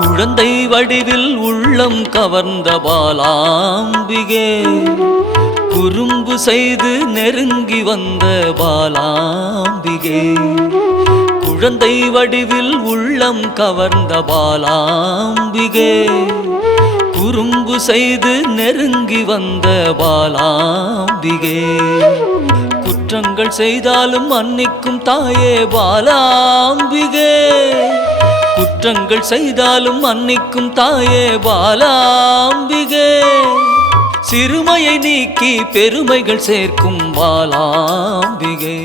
குழந்தை வடிவில் உள்ளம் கவர்ந்த பாலாம்பிகே, குறும்பு செய்து நெருங்கி வந்த பாலாம்பிகே. குழந்தை வடிவில் உள்ளம் கவர்ந்த பாலாம்பிகே, குறும்பு செய்து நெருங்கி வந்த பாலாம்பிகே. குற்றங்கள் செய்தாலும் மன்னிக்கும் தாயே பாலாம்பிகே, குற்றங்கள் செய்தாலும் மன்னிக்கும் தாயே பாலாம்பிகே. சிறுமையை நீக்கி பெருமைகள் சேர்க்கும் பாலாம்பிகே,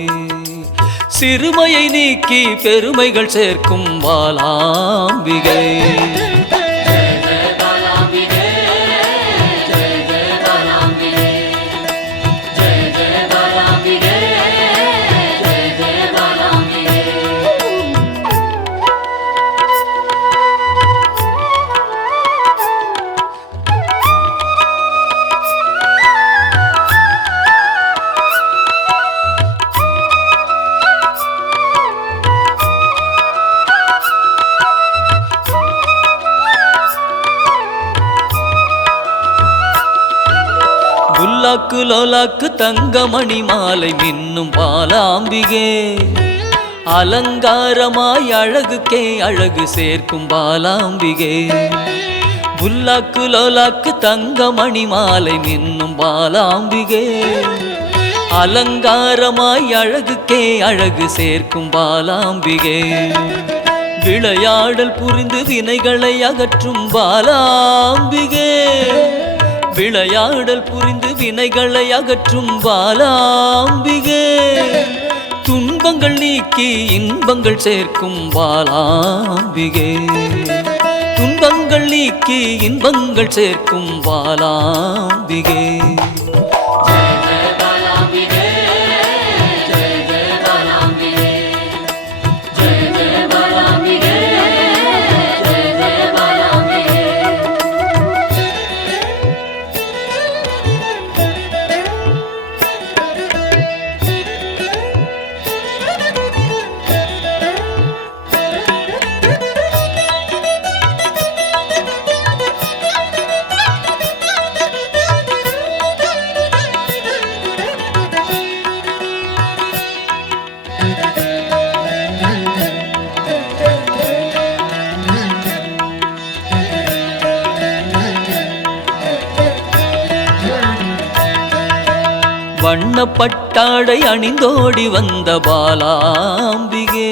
சிறுமையை நீக்கி பெருமைகள் சேர்க்கும் பாலாம்பிகே. லோலாக்கு லோலாக்கு தங்கமணி மாலை மின்னும் பாலாம்பிகே, அலங்காரமாய் அழகுக்கே அழகு சேர்க்கும் பாலாம்பிகே. புல்லாக்கு லோலாக்கு தங்கமணி மாலை மின்னும் பாலாம்பிகே, அலங்காரமாய் அழகுக்கே அழகு சேர்க்கும் பாலாம்பிகே. விளையாடல் புரிந்து வினைகளை அகற்றும் பாலாம்பிகே, விளையாடல் புரிந்து வினைகளை அகற்றும் பாலாம்பிகே. துன்பங்கள் நீக்கி இன்பங்கள் சேர்க்கும் பாலாம்பிகே, துன்பங்கள் நீக்கி இன்பங்கள் சேர்க்கும் பாலாம்பிகே. வண்ணப்பட்டாடை அணிந்தோடி வந்த பாலாம்பிகே,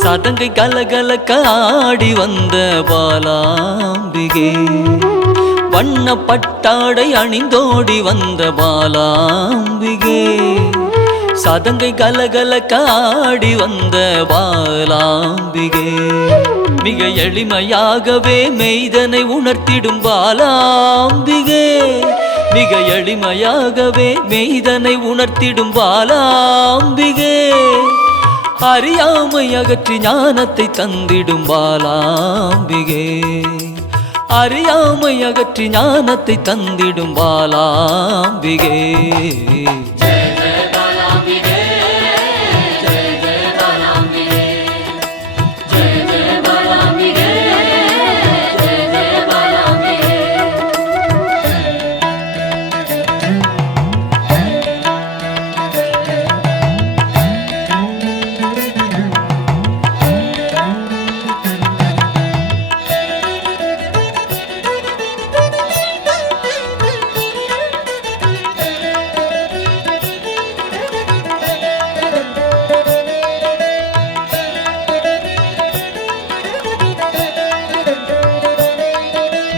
சதங்கை கலகலக்க ஆடி வந்த பாலாம்பிகே. வண்ணப்பட்டாடை அணிந்தோடி வந்த பாலாம்பிகே, சதங்கை கலகலக்க ஆடி வந்த பாலாம்பிகே. மிக எளிமையாகவே மெய்தனை உணர்த்திடும் பாலாம்பிகே, மிக எளிமையாகவே மெய்தனை உணர்த்திடும் பாலாம்பிகே. அறியாமை அகற்றி ஞானத்தை தந்திடும் பாலாம்பிகே, அறியாமை அகற்றி ஞானத்தை தந்திடும் பாலாம்பிகே.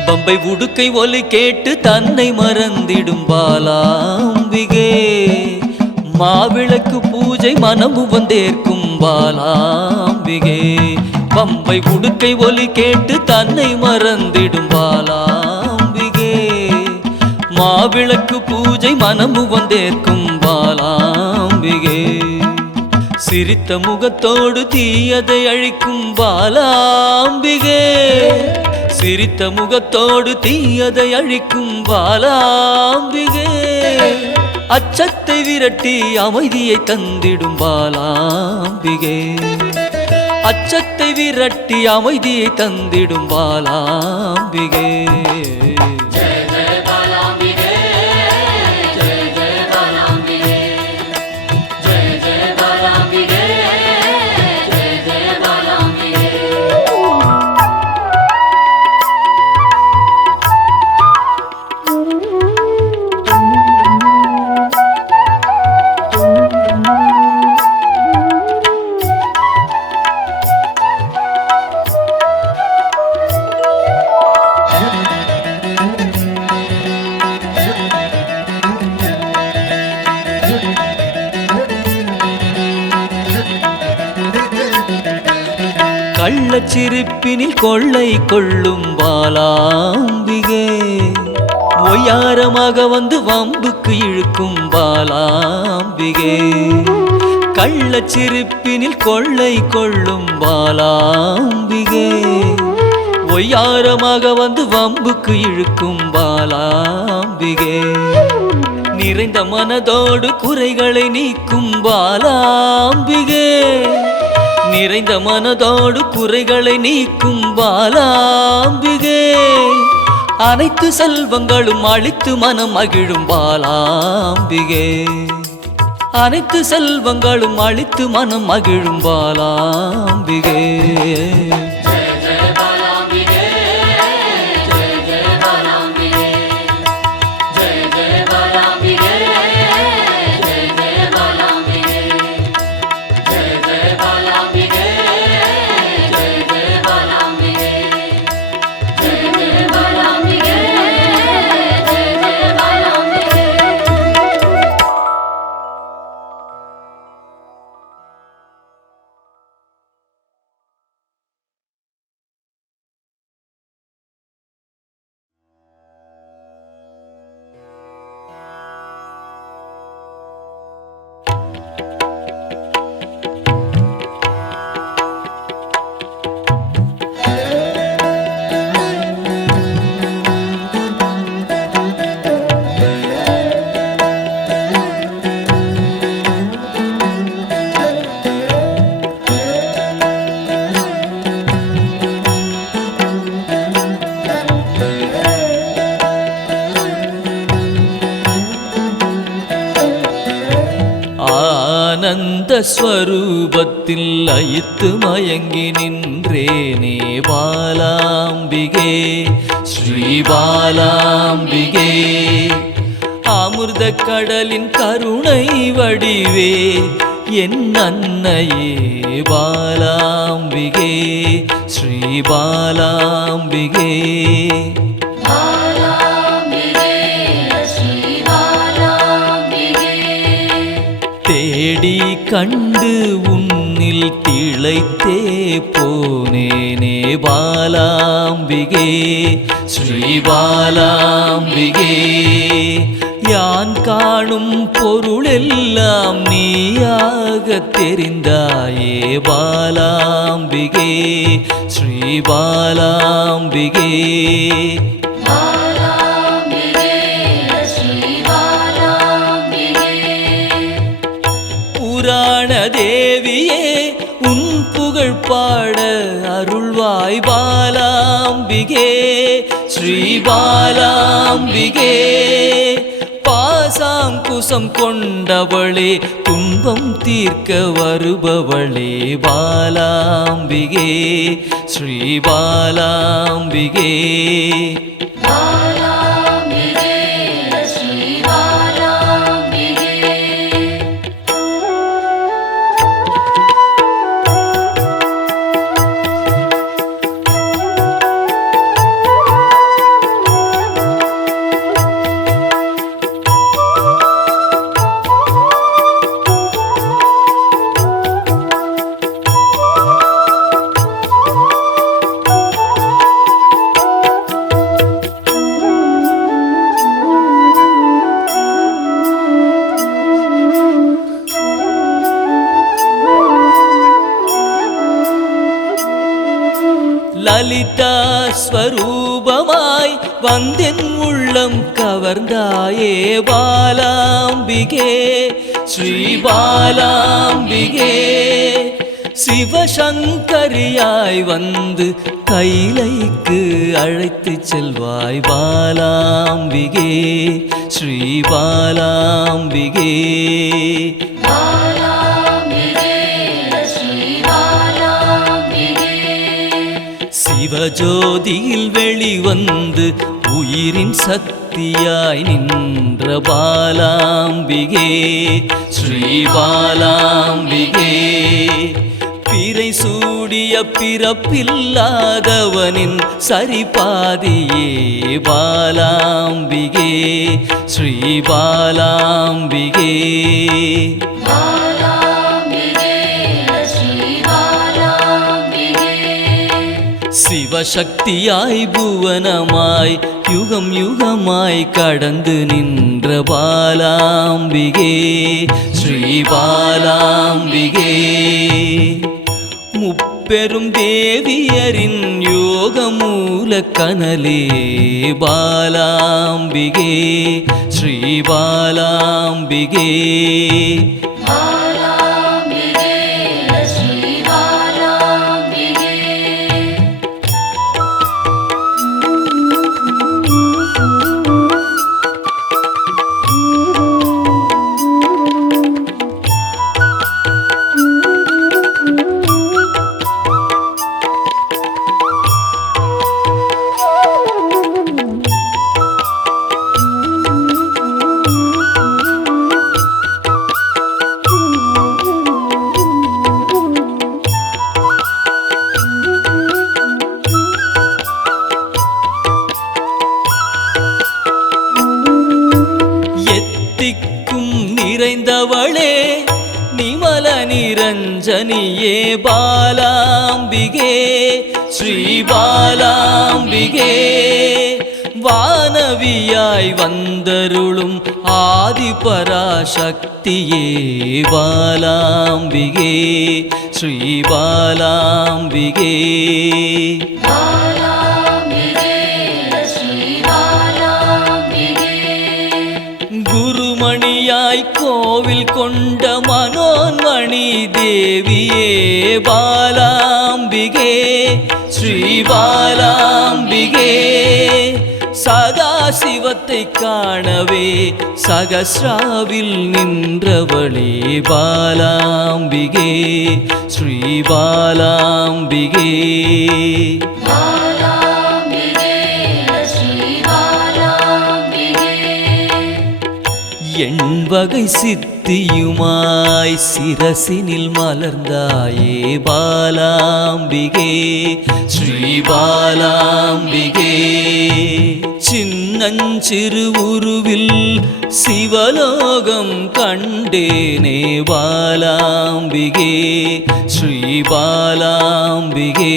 பம்பை உடுக்கை ஒலி கேட்டு தன்னை மறந்திடும் பாலாம்பிகே, மாவிளக்கு பூஜை மனமு வந்தேற்கும் பாலாம்பிகே. பம்பை உடுக்கை ஒலி கேட்டு தன்னை மறந்திடும் பாலாம்பிகே, மாவிளக்கு பூஜை மனமு வந்தேற்கும் பாலாம்பிகே. சிரித்த முகத்தோடு தீயதை அழிக்கும் பாலாம்பிகே சிரித்த முகத்தோடு தீயதை அழிக்கும் பாலாம்பிகே அச்சத்தை விரட்டி அமைதியை தந்திடும் பாலாம்பிகே அச்சத்தை விரட்டி அமைதியை தந்திடும் பாலாம்பிகே கள்ளச்சிரிப்பினில் கொள்ளை கொள்ளும் பாலாம்பிகே ஒய்யாரமாக வந்து வம்புக்கு இழுக்கும் பாலாம்பிகே கள்ளச்சிரிப்பினில் கொள்ளை கொள்ளும் பாலாம்பிகே ஒய்யாரமாக வந்து வம்புக்கு இழுக்கும் பாலாம்பிகே நிறைந்த மனதோடு குறைகளை நீக்கும் பாலாம்பிகே நிறைந்த மனதோடு குறைகளை நீக்கும் பாலாம்பிகே அனைத்து செல்வங்களும் அளித்து மனம் மகிழும் பாலாம்பிகே அனைத்து செல்வங்களும் அளித்து மனம் மகிழும் பாலாம்பிகே ஆனந்த ஸ்வரூபத்தில் லயித்து மயங்கி நின்றேனே பாலாம்பிகே ஸ்ரீ பாலாம்பிகே அமிர்த கடலின் கருணை வடிவே என் அன்னையே பாலாம்பிகே ஸ்ரீ பாலாம்பிகே தேடி கண்டு உன்னில் திளைத்தே போனேனே பாலாம்பிகே ஸ்ரீ பாலாம்பிகே யான் காணும் பொருளெல்லாம் நீயாக தெரிந்தாயே பாலாம்பிகே ஸ்ரீ பாலாம்பிகே புராண தேவியே உன் புகழ் பாட அருள்வாய் பாலாம்பிகே ஸ்ரீ பாலாம்பிகே பாசாங்குசம் கொண்டவளே துன்பம் தீர்க்க வருபவளே பாலாம்பிகே ஸ்ரீ பாலாம்பிகே ஸ்வரூபமாய் வந்தென் உள்ளம் கவர்ந்தாயே பாலாம்பிகே ஸ்ரீ பாலாம்பிகே சிவசங்கரியாய் வந்து கைலைக்கு அழைத்து செல்வாய் பாலாம்பிகே ஸ்ரீ பாலாம்பிகே சிவஜோதியில் வெளிவந்து உயிரின் சக்தியாய் நின்ற பாலாம்பிகே ஸ்ரீ பாலாம்பிகே பிறை சூடிய பிறப்பில்லாதவனின் சரிபாதியே பாலாம்பிகே ஸ்ரீ பாலாம்பிகே சிவசக்தியாய் புவனமாய் யுகம் யுகமாய் கடந்து நின்ற பாலாம்பிகே ஸ்ரீ பாலாம்பிகே முப்பெரும் தேவியரின் யோகமூல கனலே பாலாம்பிகே ஸ்ரீ பாலாம்பிகே நிறைந்தவளே நிமல நிரஞ்சனியே பாலாம்பிகே ஸ்ரீ பாலாம்பிகே வானவியாய் வந்தருளும் ஆதிபராசக்தியே பாலாம்பிகே ஸ்ரீ பாலாம்பிகே குருமணியாய் கோவில் கொண்ட மனோன்மணி தேவியே பாலாம்பிகே ஸ்ரீ பாலாம்பிகே சதா சிவத்தை காணவே சகஸ்ராவில் நின்றவளே பாலாம்பிகே ஸ்ரீ பாலாம்பிகே எண்வகை சித்தியுமாய் சிரசினில் மலர்ந்தாயே பாலாம்பிகே ஸ்ரீ பாலாம்பிகே சின்னஞ்சிறு உருவில் சிவலோகம் கண்டேனே பாலாம்பிகே ஸ்ரீ பாலாம்பிகே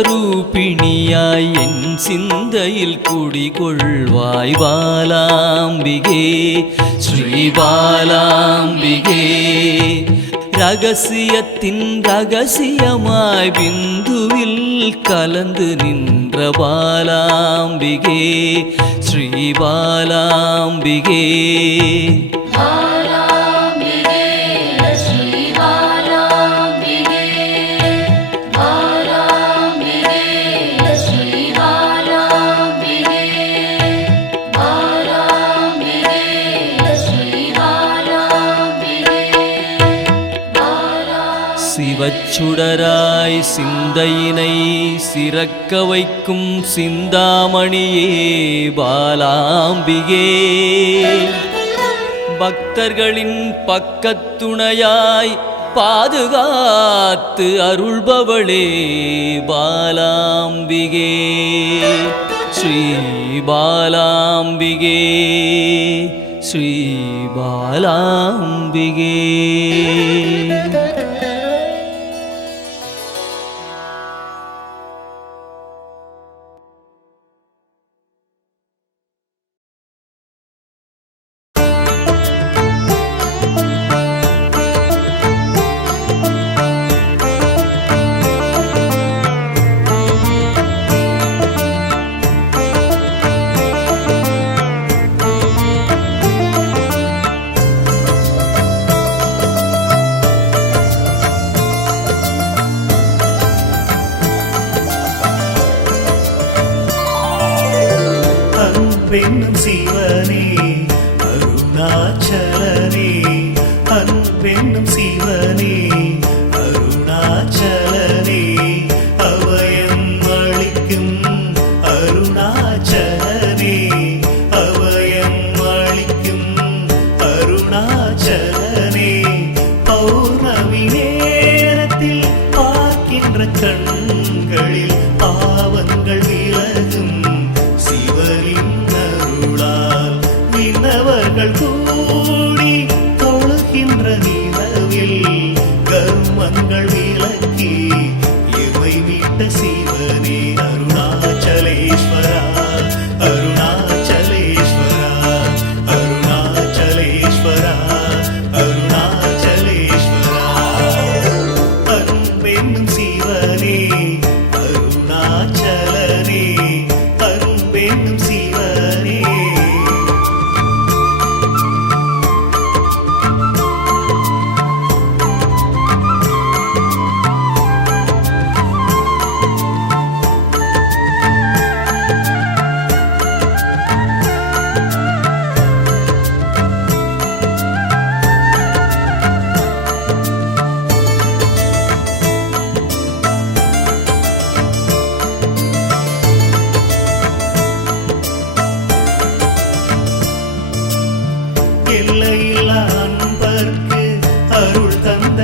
சக்கரஸ்வரூபிணியாய் என் சிந்தையில் குடிகொள்வாய் பாலாம்பிகே ஸ்ரீ பாலாம்பிகே ரகசியத்தின் ரகசியமாய் பிந்துவில் கலந்து நின்ற பாலாம்பிகே ஸ்ரீ பாலாம்பிகே சிவச்சுடராய் சிந்தையினை சிறக்க வைக்கும் சிந்தாமணியே பாலாம்பிகே பக்தர்களின் பக்கத்துணையாய் பாதுகாத்து அருள்பவளே பாலாம்பிகே. ஸ்ரீ பாலாம்பிகே, ஸ்ரீ பாலாம்பிகே. அன்பென்னும் சிவனே அருணாச்சலனே, அன்பென்னும் சிவனே அருணாச்சலனே, அபயம் அளிக்கும் அருணாச்சலனே, அபயம் அளிக்கும் அருணாச்சலனே. பௌர்ணமி நேரத்தில் பார்க்கின்ற கண்களில் பாவங்கள் விலகும் சிவரின் அருளால். விண்ணவர்கள் கூடி தொழுகின்ற நிலவில் கர்மங்கள் விலக்கி இவை விட்ட சிவனே அருணாச்சலேஸ்வரா, அருணாச்சலேஸ்வரா, அருணாச்சலேஸ்வரா, அருணாச்சலேஸ்வரா. அன்பென்னும் சிவனே அருணாச்சலனே, அன்பென்னும் சிவனே. எல்லையில்லா அன்பர்க்கு அருள் தந்த